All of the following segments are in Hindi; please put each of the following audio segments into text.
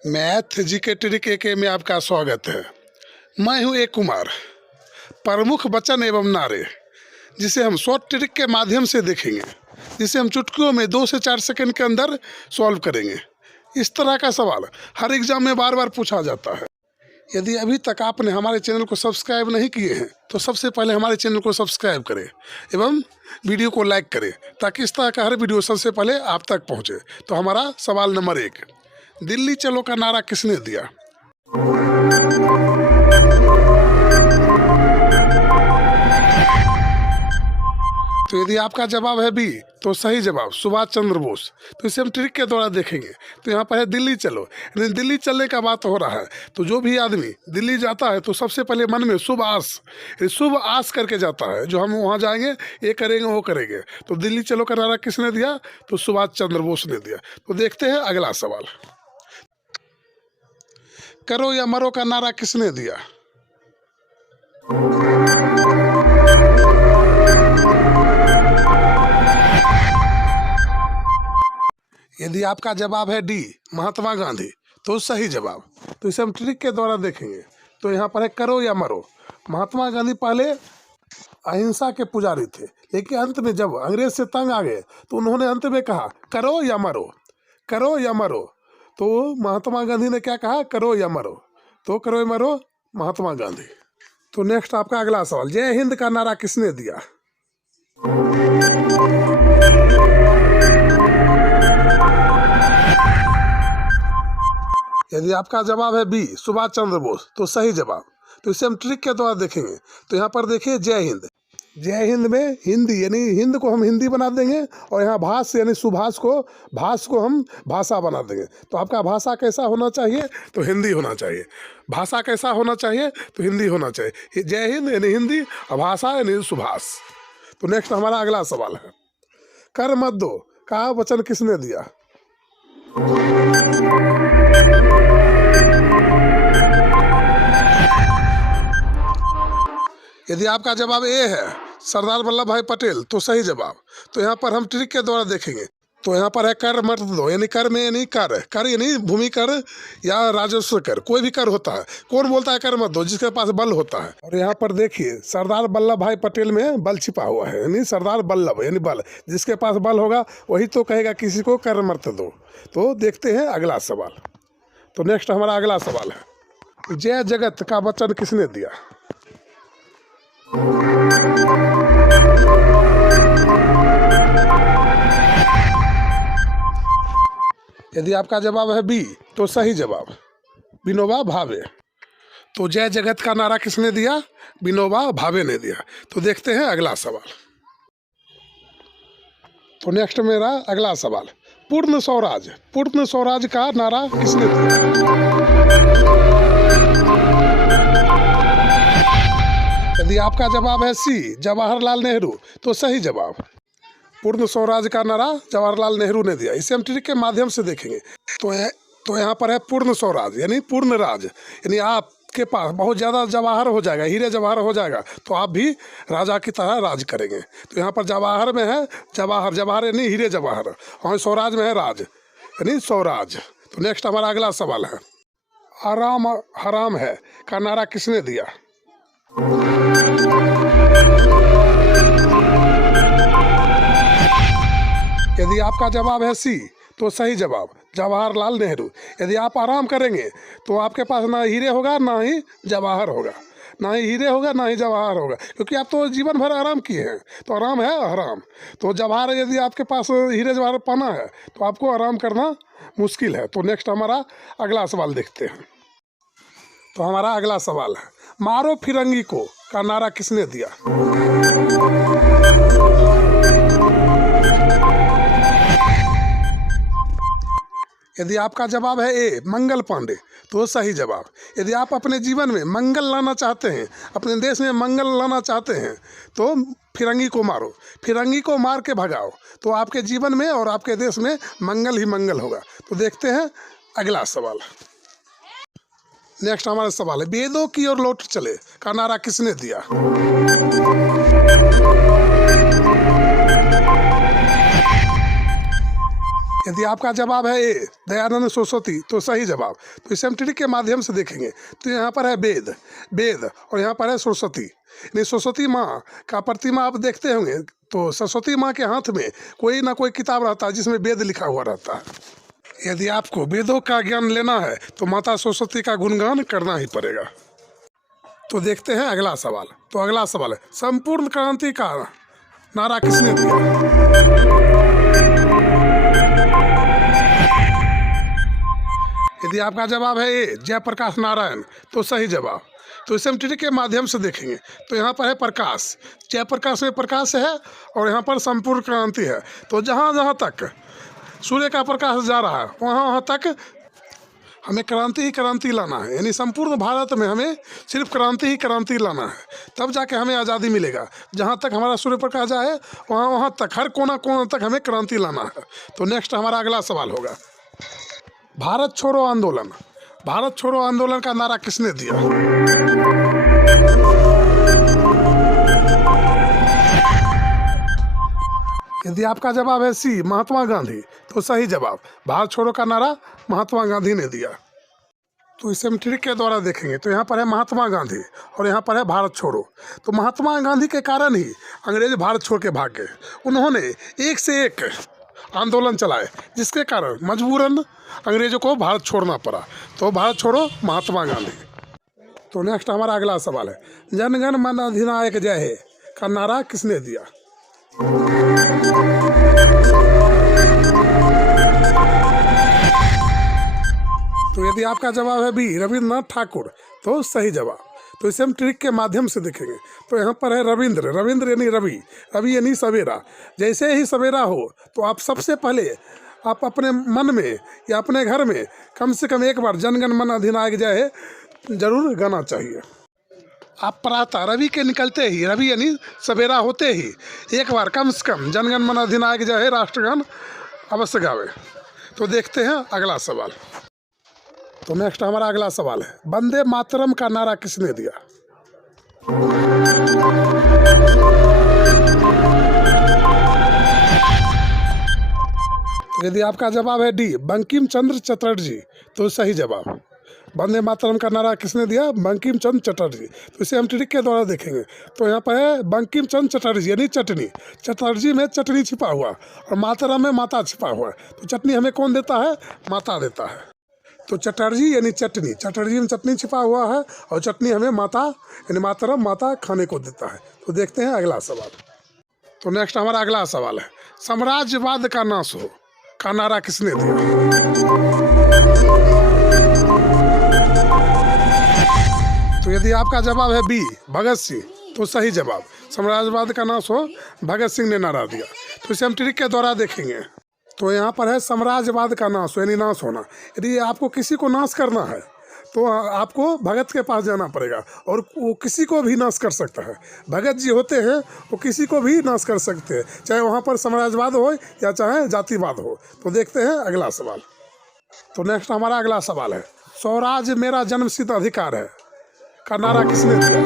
मैथ जीके ट्रिक एके में आपका स्वागत है। मैं हूं ए कुमार। प्रमुख वचन एवं नारे जिसे हम शॉर्ट ट्रिक के माध्यम से देखेंगे, जिसे हम चुटकियों में 2 से 4 सेकंड के अंदर सॉल्व करेंगे। इस तरह का सवाल हर एग्जाम में बार बार पूछा जाता है। यदि अभी तक आपने हमारे चैनल को सब्सक्राइब नहीं किए हैं तो सबसे पहले हमारे चैनल को सब्सक्राइब करें एवं वीडियो को लाइक करें, ताकि इस तरह का हर वीडियो सबसे पहले आप तक पहुंचे। तो हमारा सवाल नंबर 1, दिल्ली चलो का नारा किसने दिया? तो यदि आपका जवाब है बी तो सही जवाब सुभाष चंद्र बोस। तो इसे हम ट्रिक के द्वारा देखेंगे। तो यहाँ पर है दिल्ली चलो, यानी दिल्ली चलने का बात हो रहा है। तो जो भी आदमी दिल्ली जाता है तो सबसे पहले मन में शुभ आस करके जाता है, जो हम वहाँ जाएंगे ये करेंगे वो करेंगे। तो दिल्ली चलो का नारा किसने दिया? तो सुभाष चंद्र बोस ने दिया। तो देखते हैं अगला सवाल, करो या मरो का नारा किसने दिया? यदि आपका जवाब है डी महात्मा गांधी तो सही जवाब। तो इसे हम ट्रिक के द्वारा देखेंगे। तो यहाँ पर है करो या मरो। महात्मा गांधी पहले अहिंसा के पुजारी थे, लेकिन अंत में जब अंग्रेज से तंग आ गए तो उन्होंने अंत में कहा करो या मरो, करो या मरो। तो महात्मा गांधी ने क्या कहा? करो या मरो। तो करो या मरो महात्मा गांधी। तो नेक्स्ट आपका अगला सवाल, जय हिंद का नारा किसने दिया? यदि आपका जवाब है बी सुभाष चंद्र बोस तो सही जवाब। तो इसे हम ट्रिक के द्वारा देखेंगे। तो यहाँ पर देखिए जय हिंद, जय हिंद में हिंदी यानी हिंद को हम हिंदी बना देंगे, और यहाँ भाष यानी सुभाष को हम भाषा बना देंगे। तो आपका भाषा कैसा होना चाहिए? तो हिंदी होना चाहिए। भाषा कैसा होना चाहिए? तो हिंदी होना चाहिए। जय हिंद यानी हिंदी और भाषा यानी सुभाष। तो नेक्स्ट हमारा अगला सवाल है, कर मत दो का वचन किसने दिया? यदि आपका जवाब ए है सरदार वल्लभ भाई पटेल तो सही जवाब। तो यहाँ पर हम ट्रिक के द्वारा देखेंगे। तो यहाँ पर है कर मत दो, यानी कर में यानी कर यानी भूमि कर या राजस्व कर, कोई भी कर होता है। कौन बोलता है कर मत दो? जिसके पास बल होता है। और यहाँ पर देखिए सरदार वल्लभ भाई पटेल में बल छिपा हुआ है, यानी सरदार वल्लभ यानी बल। जिसके पास बल होगा वही तो कहेगा किसी को कर मत दो। तो देखते हैं अगला सवाल। तो नेक्स्ट हमारा अगला सवाल है, जय जगत का वचन किसने दिया? यदि आपका जवाब है बी तो सही जवाब विनोबा भावे। तो जय जगत का नारा किसने दिया? विनोबा भावे ने दिया। तो देखते हैं अगला सवाल। तो नेक्स्ट मेरा अगला सवाल, पूर्ण स्वराज का नारा किसने दिया? यदि आपका जवाब है सी जवाहरलाल नेहरू तो सही जवाब। पूर्ण स्वराज का नारा जवाहरलाल नेहरू ने दिया। इसे हम ट्रिक के माध्यम से देखेंगे। तो यहाँ पर है पूर्ण स्वराज यानी पूर्ण राज, यानी आपके पास बहुत ज़्यादा जवाहर हो जाएगा, हीरे जवाहर हो जाएगा, तो आप भी राजा की तरह राज करेंगे। तो यहाँ पर जवाहर में है जवाहर यानी हीरे जवाहर, और स्वराज में है राज यानी स्वराज। तो नेक्स्ट हमारा अगला सवाल है, आराम हराम है का नारा किसने दिया? यदि आपका जवाब है सी तो सही जवाब जवाहरलाल नेहरू। यदि आप आराम करेंगे तो आपके पास ना हीरे होगा ना ही जवाहर होगा, ना ही हीरे होगा ना ही जवाहर होगा, क्योंकि आप तो जीवन भर आराम किए हैं। तो आराम है हराम। तो जवाहर यदि आपके पास हीरे जवाहर पाना है तो आपको आराम करना मुश्किल है। तो नेक्स्ट हमारा अगला सवाल देखते हैं। तो हमारा अगला सवाल है, मारो फिरंगी को का नारा किसने दिया? यदि आपका जवाब है ए मंगल पांडे तो सही जवाब। यदि आप अपने जीवन में मंगल लाना चाहते हैं, अपने देश में मंगल लाना चाहते हैं, तो फिरंगी को मारो, फिरंगी को मार के भगाओ, तो आपके जीवन में और आपके देश में मंगल ही मंगल होगा। तो देखते हैं अगला सवाल। नेक्स्ट हमारा सवाल है, वेदों की ओर लौट चले का नारा किसने दिया? यदि आपका जवाब है ए दयानंद सरस्वती तो सही जवाब। तो इसे हम ट्रिक के माध्यम से देखेंगे। तो यहाँ पर है वेद, वेद और यहाँ पर है सरस्वती, यानी सरस्वती माँ का प्रतिमा आप देखते होंगे। तो सरस्वती माँ के हाथ में कोई ना कोई किताब रहता है जिसमें वेद लिखा हुआ रहता है। यदि आपको वेदों का ज्ञान लेना है तो माता सरस्वती का गुणगान करना ही पड़ेगा। तो देखते हैं अगला सवाल। तो अगला सवाल है संपूर्ण क्रांति का नारा किसने दिया? यदि आपका जवाब है ए जयप्रकाश नारायण तो सही जवाब। तो इसे हम ट्रिक के माध्यम से देखेंगे। तो यहाँ पर है प्रकाश, जयप्रकाश में प्रकाश है और यहाँ पर संपूर्ण क्रांति है। तो जहाँ जहाँ तक सूर्य का प्रकाश जा रहा है वहाँ वहाँ तक हमें क्रांति ही क्रांति लाना है, यानी संपूर्ण भारत में हमें सिर्फ क्रांति ही क्रांति लाना है, तब जाके हमें आज़ादी मिलेगा। जहाँ तक हमारा सूर्य प्रकाश जाए वहाँ वहाँ तक हर कोना कोना तक हमें क्रांति लाना है। तो नेक्स्ट हमारा अगला सवाल होगा भारत छोड़ो आंदोलन। भारत छोड़ो आंदोलन का नारा किसने दिया? यदि आपका जवाब है सी महात्मा गांधी तो सही जवाब। भारत छोड़ो का नारा महात्मा गांधी ने दिया। तो इसे हम ट्रिक के द्वारा देखेंगे। तो यहाँ पर है महात्मा गांधी और यहाँ पर है भारत छोड़ो। तो महात्मा गांधी के कारण ही अंग्रेज भारत छोड़ के भाग गए। उन्होंने एक से एक आंदोलन चलाए जिसके कारण मजबूरन अंग्रेजों को भारत छोड़ना पड़ा। तो भारत छोड़ो महात्मा गांधी। तो नेक्स्ट हमारा अगला सवाल है जनगण मन अधिनायक जय हे का नारा किसने दिया? तो यदि आपका जवाब है बी रविंद्रनाथ ठाकुर तो सही जवाब। तो इसे हम ट्रिक के माध्यम से देखेंगे। तो यहाँ पर है रविंद्र, रविंद्र यानी रवि, रवि यानी सवेरा। जैसे ही सवेरा हो तो आप सबसे पहले आप अपने मन में या अपने घर में कम से कम एक बार जनगण मन अधिनायक जय हे जरूर गाना चाहिए। आप प्रातः रवि के निकलते ही, रवि यानी सवेरा होते ही एक बार कम से कम जनगण मन अधिनायक जय हे राष्ट्रगान अवश्य गावे। तो देखते हैं अगला सवाल। तो नेक्स्ट हमारा अगला सवाल है वंदे मातरम का नारा किसने दिया? तो यदि आपका जवाब है डी बंकिम चंद्र चटर्जी तो सही जवाब। वंदे मातरम का नारा किसने दिया? बंकिम चंद्र चटर्जी। तो इसे हम ट्रिक के द्वारा देखेंगे। तो यहाँ पर है बंकिम चंद्र चटर्जी यानी चटनी। चटर्जी में चटनी छिपा हुआ और मातरम में माता छिपा हुआ है। तो चटनी हमें कौन देता है? माता देता है। तो चटर्जी यानी चटनी, चटर्जी में चटनी छिपा हुआ है और चटनी हमें माता यानी मातरम माता खाने को देता है। तो देखते हैं अगला सवाल। तो नेक्स्ट हमारा अगला सवाल है साम्राज्यवाद का नाश हो का नारा किसने दिया? तो यदि आपका जवाब है बी भगत सिंह तो सही जवाब। साम्राज्यवाद का नाश हो भगत सिंह ने नारा दिया। तो इसे हम ट्रिक के द्वारा देखेंगे। तो यहाँ पर है साम्राज्यवाद का नाश यानी नाश होना। यदि आपको किसी को नाश करना है तो आपको भगत के पास जाना पड़ेगा और वो किसी को भी नाश कर सकता है। भगत जी होते हैं वो किसी को भी नाश कर सकते हैं, चाहे वहाँ पर साम्राज्यवाद हो या चाहे जातिवाद हो। तो देखते हैं अगला सवाल। तो नेक्स्ट हमारा अगला सवाल है स्वराज मेरा जन्मसिद्ध अधिकार है का नारा किसने दिया?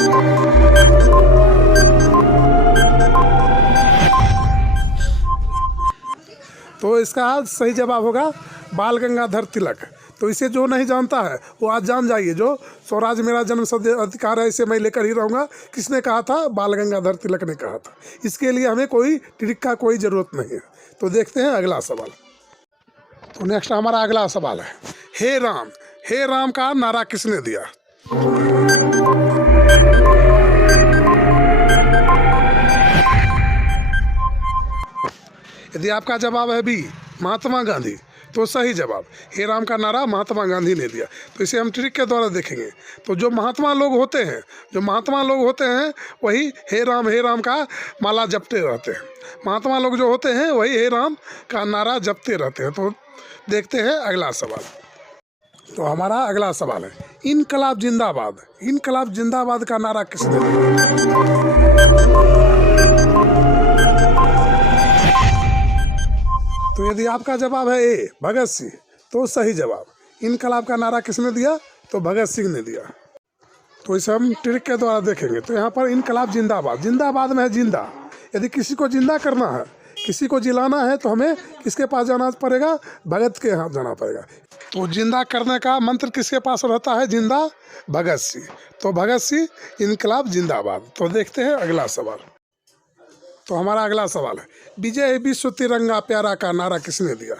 तो इसका सही जवाब होगा बाल गंगाधर तिलक। तो इसे जो नहीं जानता है वो आज जान जाइए। जो स्वराज मेरा जन्मसिद्ध अधिकार है इसे मैं लेकर ही रहूँगा, किसने कहा था? बाल गंगाधर तिलक ने कहा था। इसके लिए हमें कोई ट्रिक का कोई ज़रूरत नहीं है। तो देखते हैं अगला सवाल। तो नेक्स्ट हमारा अगला सवाल है हे राम का नारा किसने दिया? यदि आपका जवाब है बी महात्मा गांधी तो सही जवाब। हे राम का नारा महात्मा गांधी ने दिया। तो इसे हम ट्रिक के द्वारा देखेंगे। तो जो महात्मा लोग होते हैं वही हे राम का माला जपते रहते हैं। महात्मा लोग जो होते हैं वही हे राम का नारा जपते रहते हैं। तो देखते हैं अगला सवाल। तो हमारा अगला सवाल है इनकलाब जिंदाबाद। इनकलाब जिंदाबाद का नारा किसने दिया? तो यदि आपका जवाब है ए भगत सिंह तो सही जवाब। इनकलाब का नारा किसने दिया? तो भगत सिंह ने दिया। तो इसे हम ट्रिक के द्वारा देखेंगे। तो यहाँ पर इनकलाब जिंदाबाद, जिंदाबाद में है जिंदा। यदि किसी को जिंदा करना है किसी को जिलाना है तो हमें किसके पास जाना पड़ेगा? भगत के यहाँ जाना पड़ेगा। तो जिंदा करने का मंत्र किसके पास रहता है? जिंदा भगत सिंह। तो भगत सिंह इनकलाब जिंदाबाद। तो देखते हैं अगला सवाल। तो हमारा अगला सवाल है, विजय विश्व तिरंगा प्यारा का नारा किसने दिया?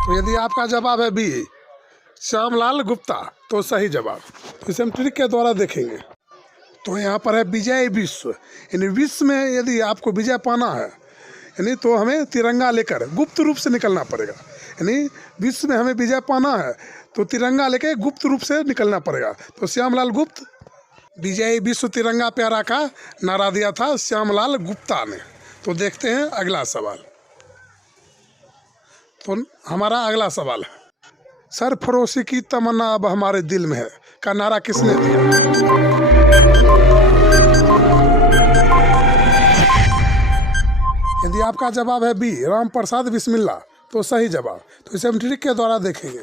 तो यदि आपका जवाब है बी, श्यामलाल गुप्ता, तो सही जवाब। तो इसे हम ट्रिक के द्वारा देखेंगे। तो यहाँ पर है विजय विश्व, यानी विश्व में यदि आपको विजय पाना है यानी तो हमें तिरंगा लेकर गुप्त रूप से निकलना पड़ेगा। यानी विश्व में हमें विजय पाना है तो तिरंगा लेकर गुप्त रूप से निकलना पड़ेगा। तो श्यामलाल गुप्त विजय विश्व तिरंगा प्यारा का नारा दिया था श्यामलाल गुप्ता ने। तो देखते हैं अगला सवाल। तो हमारा अगला सवाल है, सरफरोशी की तमन्ना अब हमारे दिल में है का नारा किसने दिया? यदि आपका जवाब है बी, राम प्रसाद बिस्मिल्ला, तो सही जवाब। तो इसे हम ट्रिक के द्वारा देखेंगे।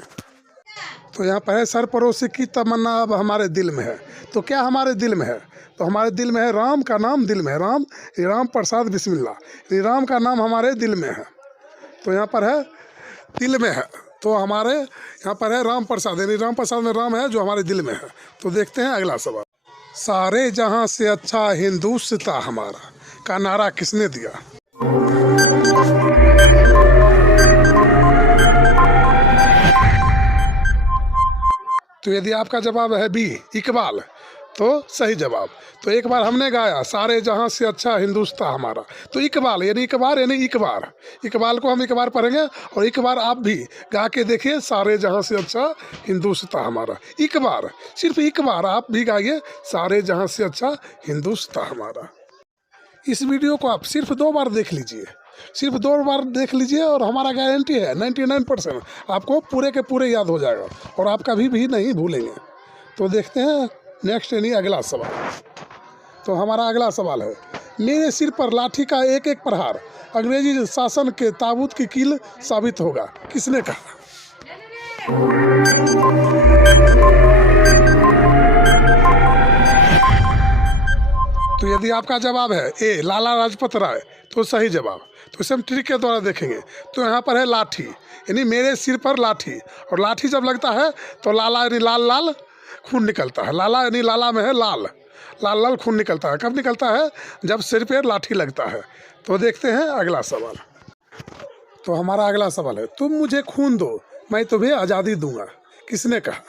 तो यहाँ पर है सरफरोशी की तमन्ना अब हमारे दिल में है। तो क्या हमारे दिल में है? तो हमारे दिल में है राम का नाम दिल में है, राम प्रसाद बिस्मिल्ला, राम का नाम हमारे दिल में है। तो यहाँ पर है दिल में है, तो हमारे यहाँ पर है राम प्रसाद, यानी राम प्रसाद में राम है जो हमारे दिल में है। तो देखते हैं अगला सवाल। सारे जहां से अच्छा हिंदुस्तान हमारा का नारा किसने दिया? तो यदि आपका जवाब है बी, इकबाल, तो सही जवाब। तो एक बार हमने गाया सारे जहां से अच्छा हिंदुस्तान हमारा, तो इकबाल यानी इकबार यानी इकबार, इकबाल को हम इकबार पढ़ेंगे और एक बार आप भी गा के देखिए, सारे जहां से अच्छा हिंदुस्तान हमारा। इकबार, सिर्फ एक बार आप भी गाइए, सारे जहां से अच्छा हिंदुस्तान हमारा। इस वीडियो को आप सिर्फ 2 बार देख लीजिए, सिर्फ 2 बार देख लीजिए और हमारा गारंटी है 99% आपको पूरे के पूरे याद हो जाएगा और आप कभी भी नहीं भूलेंगे। तो देखते हैं नेक्स्ट यानी अगला सवाल। तो हमारा अगला सवाल है, मेरे सिर पर लाठी का एक एक प्रहार अंग्रेजी शासन के ताबूत की कील साबित होगा, किसने कहा? तो यदि आपका जवाब है ए, लाला लाजपत राय, तो सही जवाब। तो इसे हम ट्रिक के द्वारा देखेंगे। तो यहाँ पर है लाठी, यानी मेरे सिर पर लाठी, और लाठी जब लगता है तो लाला यानी लाल लाल खून निकलता है। लाला यानी लाला में है लाल, लाल लाल खून निकलता है। कब निकलता है? जब सिर पर लाठी लगता है। तो देखते हैं अगला सवाल। तो हमारा अगला सवाल है, तुम मुझे खून दो मैं तुम्हें आज़ादी दूंगा, किसने कहा?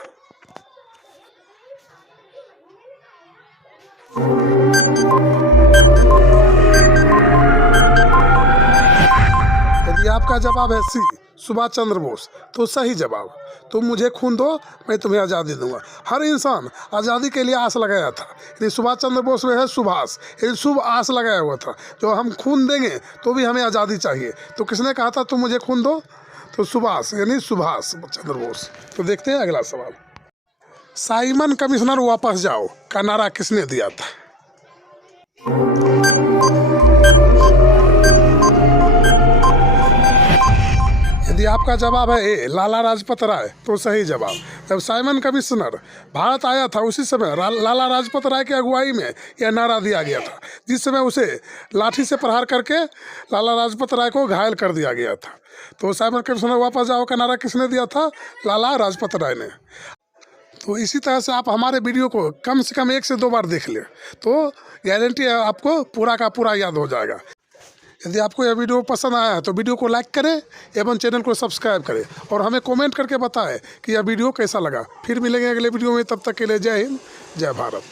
यदि आपका जवाब है सी, सुभाष चंद्र बोस, तो सही जवाब। तुम मुझे खून दो मैं तुम्हें आज़ादी दूंगा। हर इंसान आज़ादी के लिए आस लगाया था, यानी सुभाष चंद्र बोस में है सुभाष, यानी शुभ आस लगाया हुआ था, जो हम खून देंगे तो भी हमें आज़ादी चाहिए। तो किसने कहा था तुम मुझे खून दो? तो सुभाष यानी सुभाष चंद्र बोस। तो देखते हैं अगला सवाल। साइमन कमिश्नर वापस जाओ का नारा किसने दिया था? यदि आपका जवाब है ए, लाला लाजपत राय, तो सही जवाब। जब साइमन कमिश्नर भारत आया था उसी समय लाला लाजपत राय की अगुवाई में यह नारा दिया गया था, जिस समय उसे लाठी से प्रहार करके लाला लाजपत राय को घायल कर दिया गया था। तो साइमन कमिश्नर वापस जाओ का नारा किसने दिया था? लाला लाजपत राय ने। तो इसी तरह से आप हमारे वीडियो को कम से कम 1 से 2 बार देख लें तो गारंटी है आपको पूरा का पूरा याद हो जाएगा। यदि आपको यह वीडियो पसंद आया है तो वीडियो को लाइक करें एवं चैनल को सब्सक्राइब करें और हमें कमेंट करके बताएं कि यह वीडियो कैसा लगा। फिर मिलेंगे अगले वीडियो में, तब तक के लिए जय हिंद, जय भारत।